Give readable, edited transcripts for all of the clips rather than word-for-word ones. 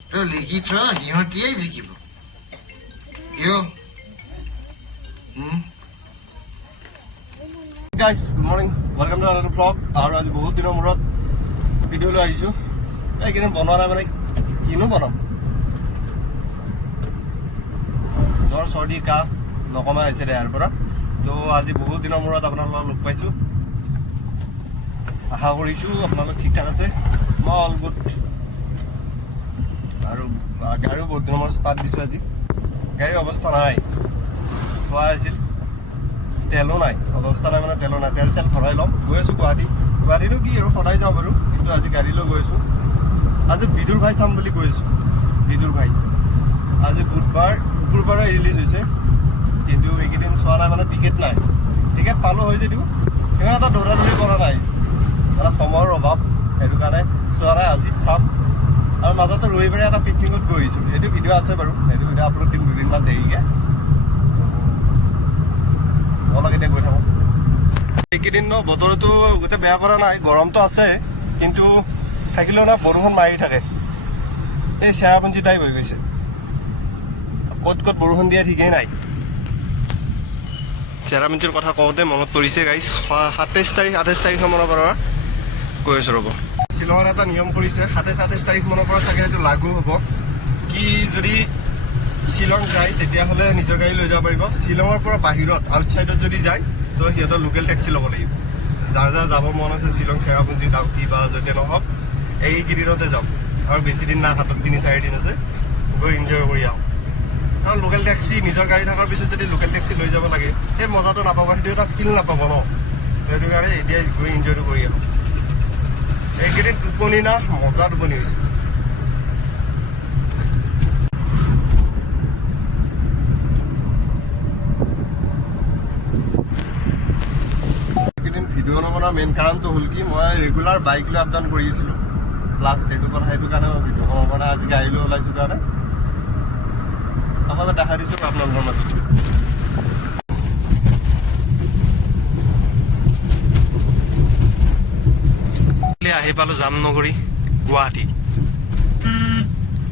তো লিখি থোৱা সিহঁতিয়ে জিকিব কিয় guys, good morning. Welcome to another vlog. আৰু আজি বহুত দিনৰ মূৰত ভিডিঅ' লৈ আহিছোঁ। এইকেইদিন বনোৱা নাই মানে কিনো বনাম। জ্বৰ চৰ্দি কাহ নকমা হৈছে দে ইয়াৰ পৰা। তো আজি বহুত দিনৰ মূৰত আপোনালোকক লগ পাইছোঁ। আশা কৰিছোঁ আপোনালোক ঠিক ঠাক আছে। মই অল গুড। আৰু গাড়ীও বহুত দিনৰ মূৰত ষ্টাৰ্ট দিছোঁ আজি। গাড়ীৰ অৱস্থা নাই, চোৱা আছিল তেলো নাই, অৱস্থা নাই মানে তেলো নাই। তেল চেল ভৰাই ল'ম, গৈ আছোঁ গুৱাহাটীনো কি আৰু সদায় যাওঁ বাৰু, কিন্তু আজি গাড়ী লৈ গৈ আছোঁ। আজি বিদুৰ ভাই চাম বুলি গৈ আছোঁ। বিদুৰ ভাই আজি বুধবাৰ, শুকুৰবাৰে ৰিলিজ হৈছে, কিন্তু এইকেইদিন চোৱা নাই মানে টিকেট নাই। টিকেট পালোঁ হয় যদিও ইমান এটা দৌৰা-দৌৰি কৰা নাই, মানে সময়ৰ অভাৱ, সেইটো কাৰণে চোৱা নাই। আজি চাম। আৰু মাজতে ৰবিবাৰে এটা পিকনিকত গৈ আহিছোঁ, সেইটো ভিডিঅ' আছে বাৰু, সেইটো ভিডিঅ' আপলোড দিম দুদিনমান দেৰিকৈ। অলপ এতিয়া গৈ থাকোঁ। এইকেইদিন ন বতৰটো গোটেই বেয়া কৰা নাই, গৰমটো আছে, কিন্তু থাকিলেও না বৰষুণ মাৰি থাকে। এই চেৰাপুঞ্জী টাইপ হৈ গৈছে, ক'ত ক'ত বৰষুণ দিয়ে ঠিকেই নাই। চেৰাপুঞ্জীৰ কথা কওঁতে মনত পৰিছে গাইজ, 27 তাৰিখ 28 তাৰিখৰ মানৰ পৰা গৈ আছোঁ ৰ'ব। শ্বিলঙত এটা নিয়ম কৰিছে, 27-28 তাৰিখ মানৰ পৰা চাগে সেইটো লাগু হ'ব কি, যদি শ্বিলং যায় তেতিয়াহ'লে নিজৰ গাড়ী লৈ যাব পাৰিব। শ্বিলঙৰ পৰা বাহিৰত আউটছাইডত যদি যায় তো সিহঁতৰ লোকেল টেক্সি ল'ব লাগিব। যাৰ যাৰ যাব মন আছে শ্বিলং, চেৰাপুঞ্জী, ডাউকি বা য'তে নহওক, এইকেইদিনতে যাওক। আৰু বেছি দিন নাই, হাতত 3-4 দিন আছে, গৈ এনজয় কৰি আহক। কাৰণ লোকেল টেক্সি নিজৰ গাড়ী থকাৰ পিছত যদি লোকেল টেক্সি লৈ যাব লাগে, সেই মজাটো নাপাব, সেইটো এটা ফিল নাপাব ন। তো সেইটো কাৰণে এতিয়া গৈ এনজয়টো কৰি আহক। এইকেইদিন টোপনি না মজা টোপনি হৈছে। ভিডিঅ' নবনোৱাৰ মেইন কাৰণটো হ'ল কি, মই ৰেগুলাৰ বাইক লৈ আপ ডাউন কৰি আছিলোঁ, প্লাছ সেইটো কাৰণে মই ভিডিঅ' বনাব পৰা নাই। আজি গাড়ী লৈ ওলাইছোঁ কাৰণে আপোনালোকে দেখা দিছোঁ আপোনালোকৰ মাজত। আহি পালোঁ জামনগৰী, গুৱাহাটী।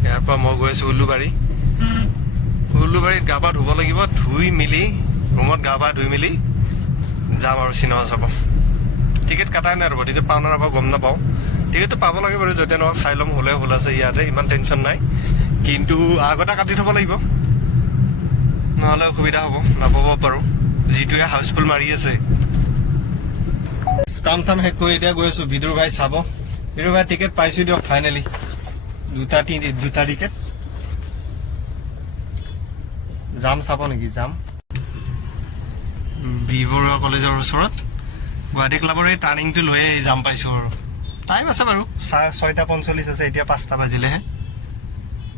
ইয়াৰ পৰা মই গৈ আছোঁ উলুবাৰীত গা পা ধুব লাগিব, ধুই মেলি ৰুমত গা পা ধুই মেলি যাম আৰু চিনেমা চাব। টিকেট কাটাই নাই ৰ'ব, টিকেট পাওঁ নে নাপাওঁ গম নাপাওঁ। টিকেটটো পাব লাগে বাৰু, য'তে নহওক চাই ল'ম, হ'লে হ'ল আছে ইয়াতে, ইমান টেনশ্যন নাই। কিন্তু আগতে কাটি থ'ব লাগিব, নহ'লে অসুবিধা হ'ব, নাপাব পাৰোঁ, যিটোৱে হাউচফুল মাৰি আছে। কাম চাম শেষ কৰি এতিয়া গৈ আছোঁ বিদুৰ ভাই চাব। বিদুৰ ভাই টিকেট পাইছোঁ দিয়ক ফাইনেলি, দুটা টিকেট। যাম চাব নেকি? যাম বি বৰুৱা কলেজৰ ওচৰত গুৱাহাটী ক্লাবৰ এই টাৰ্ণিংটো লৈয়ে যাম পাইছোঁ আৰু। টাইম আছে বাৰু, 6:45 আছে, এতিয়া 5টা বাজিলেহে।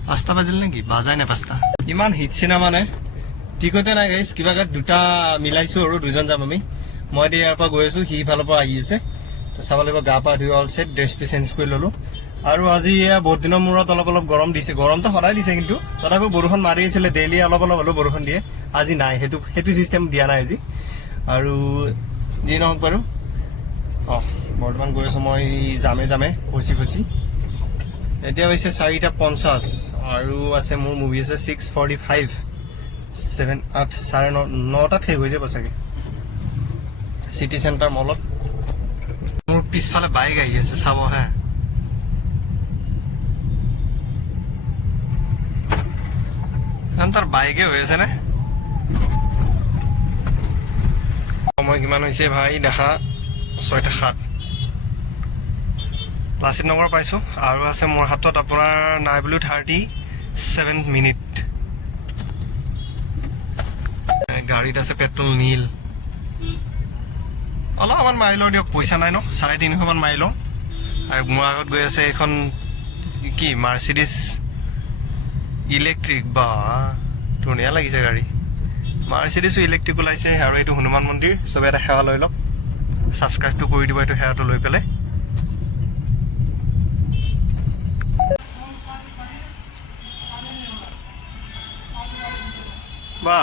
5টা বাজিল নেকি? বাজাই নাই 5টা। ইমান হিট চিনেমা নে, টিকতে নাই গাইছ। কিবাকে দুটা মিলাইছোঁ আৰু দুজন যাম আমি। মই এতিয়া ইয়াৰ পৰা গৈ আছোঁ, সি ইফালৰ পৰা আহি আছে। তো চাব লাগিব, গা পা ধুই অল ছেট, ড্ৰেছটো চেঞ্জ কৰি ল'লোঁ। আৰু আজি বহুত দিনৰ মূৰত অলপ গৰম দিছে। গৰমটো সদায় দিছে, কিন্তু তথাপিও বৰষুণ মাৰি আছিলে, ডেইলি অলপ হ'লেও বৰষুণ দিয়ে। আজি নাই, সেইটো চিষ্টেম দিয়া নাই আজি। আৰু যি নহওক বাৰু, বৰ্তমান গৈ আছোঁ মই যামে ফচি। এতিয়া হৈছে 4:50 আৰু আছে মোৰ মুভি আছে 6:45, 9:30 শেষ হৈ যাব চাগে চিটি চেণ্টাৰ মলত। মোৰ পিছফালে বাইক আহি আছে, চাব হা। তাৰ বাইকে হৈ আছে নে? সময় কিমান হৈছে ভাই দেখা, 6:07। লাচিত নগৰ পাইছোঁ, আৰু আছে মোৰ হাতত আপোনাৰ নাই বুলিও 37 মিনিট। গাড়ীত আছে পেট্ৰল নীল। অলপমান মাৰি লওঁ দিয়ক, পইচা নাই ন, 350 মান মাৰি লওঁ। আৰু মোৰ আগত গৈ আছে এখন কি মাৰ্চিডিজ ইলেক্ট্ৰিক, বা ধুনীয়া লাগিছে গাড়ী। মাৰ্চিডিজো ইলেক্ট্ৰিক ওলাইছে। আৰু এইটো হনুমান মন্দিৰ, চবে এটা সেৱা লৈ লওক, ছাবস্ক্ৰাইবটো কৰি দিব এইটো সেৱাটো লৈ পেলাই। বা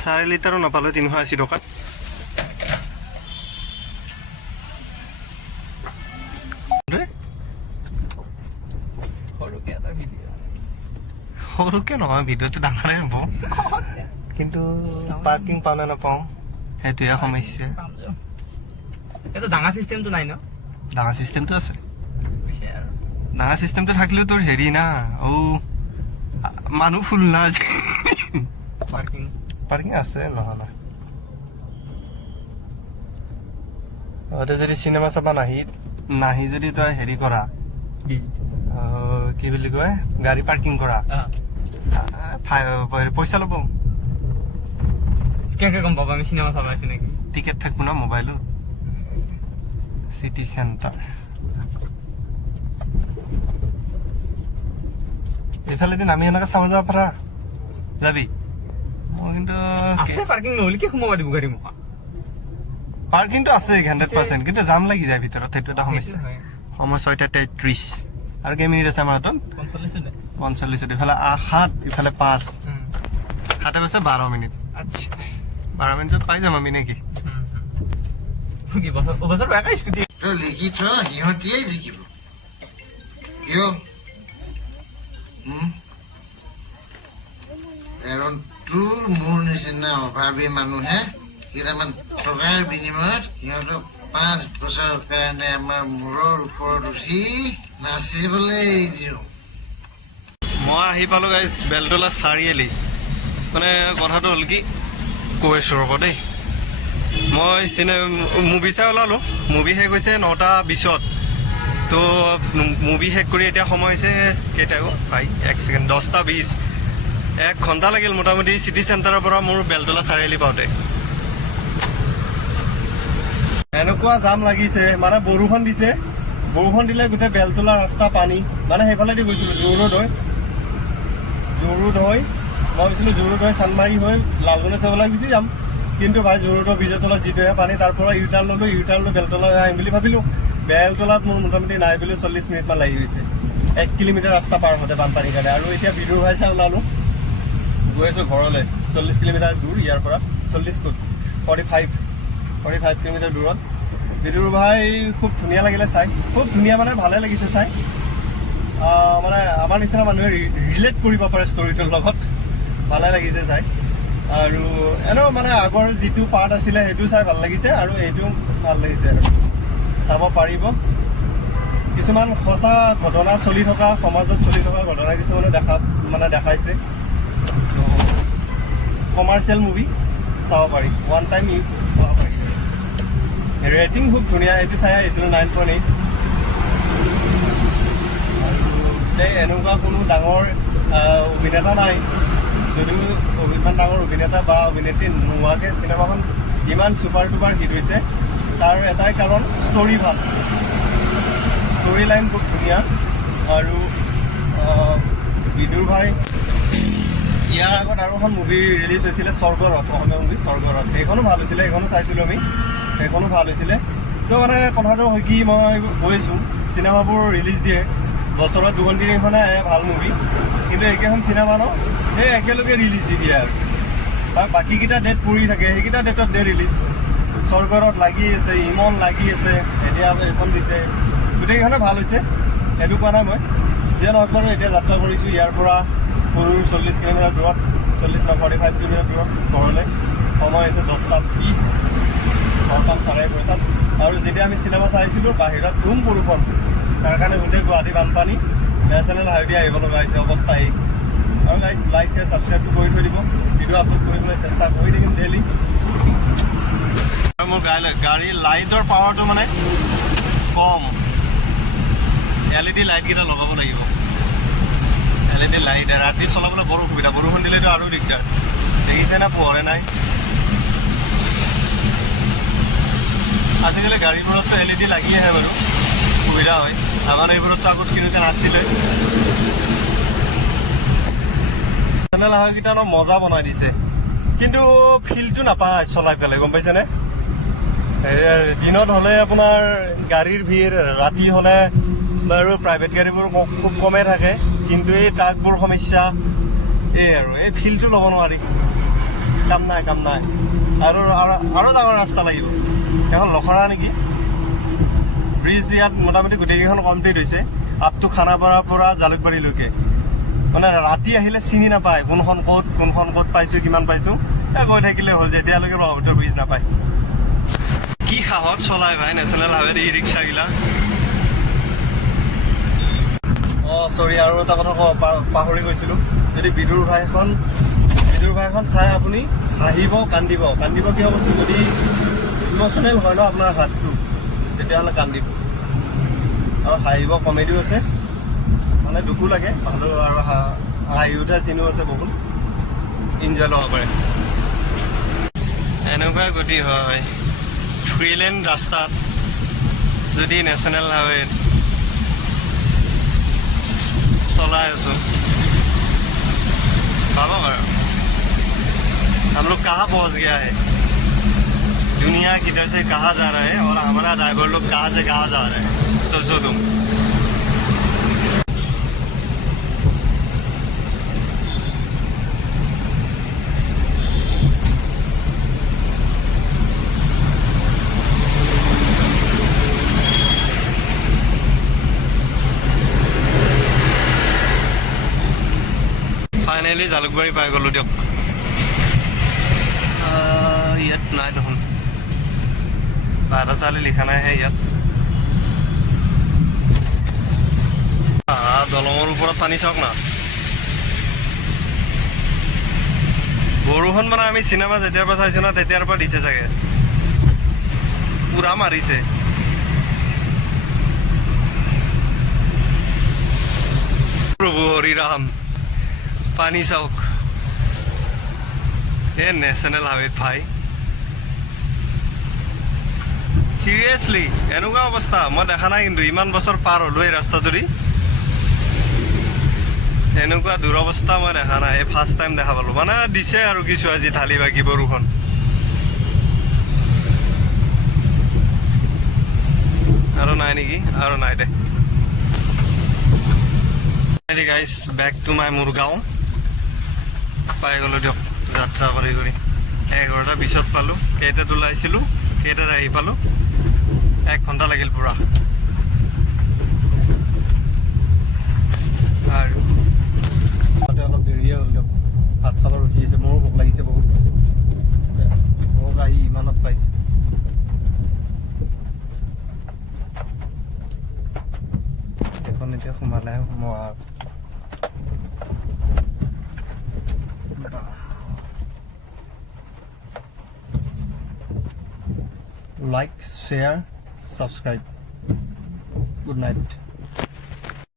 4 লিটাৰো নাপালোঁ 380 টকাত। সৰুকৈ সৰুকে নহয় ভিডিঅ'টো ডাঙৰে হ'ব কিন্তু পাৰ্কিং পাওঁ নে নাপাওঁ সেইটোহে সমস্যা এইটো ডাঙৰ চিষ্টেমটো নাই ন ডাঙৰ চিষ্টেমটো আছে পিছে আৰু ডাঙৰ চিষ্টেমটো থাকিলেও তোৰ হেৰি না মানুহ ফুল না পাৰ্কিং পাৰ্কিং আছে নহয় না যদি চিনেমা চাবা নাহি যদি তই হেৰি কৰা কি বুলি কয় গাড়ী পাৰ্কিং কৰা পইচা ল'ব কেনেকে গম পাব আমি চিনেমা চাব আছো নেকি টিকেট থাকিব না মোবাইলত চিটি চেণ্টাৰ এইফালেদি নামি এনেকে চাব যাব পাৰা যাবি মই কিন্তু আছে পাৰ্কিং নহ'লে কি সোমাব দিব গাড়ী মোক পাৰ্কিংটো আছে 100% কিন্তু জাম লাগি যায় ভিতৰত সেইটো এটা সমস্যা সময় 6:33 আৰু কেই মিনিট আছে আমাৰ হাতত 45 ইফালে 7 ইফালে 5 হাতে আছে 12 মিনিট আচ্ছা 12 মিনিটত পাই যাম আমি নেকি কি বছৰ একাই স্কুটি তই লিখি থ সিহঁতিয়ে জিকিব কিয় কাৰণ তোৰ মোৰ নিচিনা অভাৱী মানুহে কেইটামান টকাৰ বিনিময়ত সিহঁতক 5 বছৰৰ কাৰণে আমাৰ মূৰৰ ওপৰত উঠি নাচিবলৈ দিওঁ মই আহি পালোঁ গাইজ বেলতলা চাৰিআলি মানে কথাটো হ'ল কি কৈ আছোঁ ৰ'ব দেই মই মুভি চাই ওলালোঁ মুভি শেষ হৈছে 9:20 তো মুভি শেষ কৰি এতিয়া সময় হৈছে কেইটা ভাই 1 ছেকেণ্ড 10:20 1 ঘণ্টা লাগিল মোটামুটি চিটি চেণ্টাৰৰ পৰা মোৰ বেলতলা চাৰিআলি পাওঁতে এনেকুৱা জাম লাগিছে মানে বৰষুণ দিছে বৰষুণ দিলে গোটেই বেলতলা ৰাস্তা পানী মানে সেইফালেদি গৈছিলোঁ জোৰোড হৈ মই ভাবিছিলোঁ জোৰোড হৈ চানমাৰী হৈ লালগোনে চাবলৈ গুচি যাম কিন্তু ভাই জোৰোডৰ ব্ৰিজৰ তলত যিটোহে পানী তাৰ পৰা ইউটাৰ্ণ ল'লোঁ বেলতলা হৈ আহিম বুলি ভাবিলোঁ বেলতলাত মোৰ মোটামুটি নাই বুলি 40 মিনিটমান লাগি গৈছে 1 কিলোমিটাৰ ৰাস্তা পাৰ হওঁতে বানপানীৰ কাৰণে আৰু এতিয়া বিদুৰ ভাই চাই ওলালোঁ গৈ আছোঁ ঘৰলৈ 40 কিলোমিটাৰ দূৰ ইয়াৰ পৰা 40 ক'ত 45 কিলোমিটাৰ দূৰত বিদুৰ ভাই খুব ধুনীয়া লাগিলে চাই খুব ধুনীয়া মানে ভালে লাগিছে চাই মানে আমাৰ নিচিনা মানুহে ৰিলেট কৰিব পাৰে ষ্টৰিটোৰ লগত ভালে লাগিছে চাই আৰু এনেও মানে আগৰ যিটো পাৰ্ট আছিলে সেইটো চাই ভাল লাগিছে আৰু এইটো ভাল লাগিছে আৰু চাব পাৰিব কিছুমান সঁচা ঘটনা চলি থকা সমাজত চলি থকা ঘটনা কিছুমানে দেখাইছে কমাৰ্চিয়েল মুভি চাব পাৰি ওৱান টাইম চাব পাৰি ৰেটিং খুব ধুনীয়া এইটো চাই আহিছিলোঁ 9.8 আৰু এনেকুৱা কোনো ডাঙৰ অভিনেতা নাই যদিও ইমান ডাঙৰ অভিনেতা বা অভিনেত্ৰী নোহোৱাকৈ চিনেমাখন ইমান ছুপাৰ টুপাৰ হিট হৈছে তাৰ এটাই কাৰণ ষ্টৰি ভাল ষ্টৰি লাইন খুব ধুনীয়া আৰু বিদুৰ ভাই ইয়াৰ আগত আৰু এখন মুভি ৰিলিজ হৈছিলে স্বৰ্গৰথ অসমীয়া মুভি স্বৰ্গৰথ সেইখনো ভাল হৈছিলে সেইখনো চাইছিলোঁ আমি সেইখনো ভাল হৈছিলে তো মানে কথাটো হয় কি মই গৈছোঁ চিনেমাবোৰ ৰিলিজ দিয়ে বছৰত 2-3খনে আহে ভাল মুভি কিন্তু একেখন চিনেমা ন সেই একেলগে ৰিলিজ দি দিয়ে আৰু বাকীকেইটা ডেট পৰি থাকে সেইকেইটা ডেটত ডে ৰিলিজ স্বৰ্গৰথ লাগি আছে ইমন লাগি আছে এতিয়া এইখন দিছে গোটেইকেইখনে ভাল হৈছে সেইটো কোৱা নাই মই যে নহওক বাৰু এতিয়া যাত্ৰা কৰিছোঁ ইয়াৰ পৰা সৰুৰ 40 কিলোমিটাৰ দূৰত 45 কিলোমিটাৰ দূৰত ঘৰলৈ সময় হৈছে 10:20 ঘৰ পাম 4:30 আৰু যেতিয়া আমি চিনেমা চাইছিলোঁ বাহিৰত ধুম বৰষুণ তাৰ কাৰণে গোটেই গুৱাহাটী বানপানী নেশ্যনেল হাইৱে আহিব লগা হৈছে অৱস্থা এই আৰু গাইজ লাইক শ্বেয়াৰ ছাবস্ক্ৰাইবটো কৰি থৈ দিব ভিডিঅ' আপলোড কৰিবলৈ চেষ্টা কৰি থাকিম ডেইলি আৰু মোৰ গাড়ীৰ লাইটৰ পাৱাৰটো মানে কম LED লাইটকেইটা লগাব লাগিব LED লাইট ৰাতি চলাবলৈ বৰ অসুবিধা বৰষুণ দিলেতো আৰু দিগদাৰ দেখিছে না পোহৰে নাই আজিকালি গাড়ীবোৰততো LED লাগি আহে বাৰু সুবিধা হয় আমাৰ এইবোৰততো আগত কিনোতে নাছিলে চেনেল আহাকেইটা ন মজা বনাই দিছে কিন্তু ফিলটো নাপায় চলাই পেলাই গম পাইছেনে দিনত হ'লে আপোনাৰ গাড়ীৰ ভিৰ ৰাতি হ'লে বাৰু প্ৰাইভেট গাড়ীবোৰ খুব কমেই থাকে কিন্তু এই ট্ৰাকবোৰ সমস্যা এই আৰু এই ফিলটো ল'ব নোৱাৰি কাম নাই আৰু ডাঙৰ ৰাস্তা লাগিব এখন লখৰা নেকি ব্ৰিজ ইয়াত মোটামুটি গোটেইকেইখন কমপ্লিট হৈছে আপ টু খানাপাৰাৰ পৰা জালুকবাৰীলৈকে মানে ৰাতি আহিলে চিনি নাপায় কোনখন ক'ত পাইছোঁ কিমান পাইছোঁ গৈ থাকিলে হ'ল যেতিয়ালৈকে ব্ৰহ্মপুত্ৰ ব্ৰিজ নাপায় কি সাহত চলাই ভাই নেশ্যনেল হাইৱেত এই ৰিক্সাগিলা চৰি আৰু এটা কথা পাহৰি গৈছিলোঁ যদি বিদুৰ ভাইখন চাই আপুনি হাঁহিব কান্দিব কিয় কৈছোঁ যদি ইম'চনেল হয় ন আপোনাৰ হাতটো তেতিয়াহ'লে কান্দিব আৰু হাঁহিব কমেডিও আছে মানে দুখো লাগে ভালো আৰু হাঁহি উঠা চিনো আছে বহুত এনজয় ল'ব পাৰে এনেকুৱা গতি হয় 3 লেন ৰাস্তাত যদি নেশ্যনেল হাইৱেত चलाए भाबो करो हम लोग कहाँ पहुँच गया है दुनिया किधर से कहाँ जा रहा है और हमारा ड्राइवर लोग कहाँ से कहाँ जा रहे हैं सोचो तुम ফাইনেলি জালুকবাৰী পাই গ'লো দিয়ক ইয়াত নাই দেখোন বাৰটা লিখা নাইহে ইয়াত দলঙৰ ওপৰত পানী চাওক না বৰষুণ মানে আমি চিনেমা যেতিয়াৰ পৰা চাইছো না তেতিয়াৰ পৰা দিছে চাগে পুৰা মাৰিছে প্ৰভু হৰি ৰাম পানী চাওক এ নেশ্যনেল হাইৱেত ভাই চিৰিয়াছলি এনেকুৱা অৱস্থা মই দেখা নাই কিন্তু ইমান বছৰ পাৰ হ'লো এই ৰাস্তাটোদি এনেকুৱা দুৰৱস্থা মই দেখা নাই এই ফাৰ্ষ্ট টাইম দেখা পালো মানে দিছে আৰু কিছু আজি ঢালি বাকি বৰষুণ আৰু নাই নেকি আৰু নাই দে গাইজ বেক টু মাই মুৰগাঁও পাই গ'লো দিয়ক যাত্ৰা কৰি 11টা 20ত পালোঁ কেইটাত ওলাইছিলোঁ কেইটাত আহি পালোঁ 1 ঘণ্টা লাগিল পুৰা আৰু অলপ দেৰিয়ে হ'ল দিয়ক ভাত খাব ৰখি আছে মোৰো ভোক লাগিছে বহুত ভোক আহি ইমানত পাইছে এখন এতিয়া সোমালে সোমোৱা like, share, subscribe. Good night.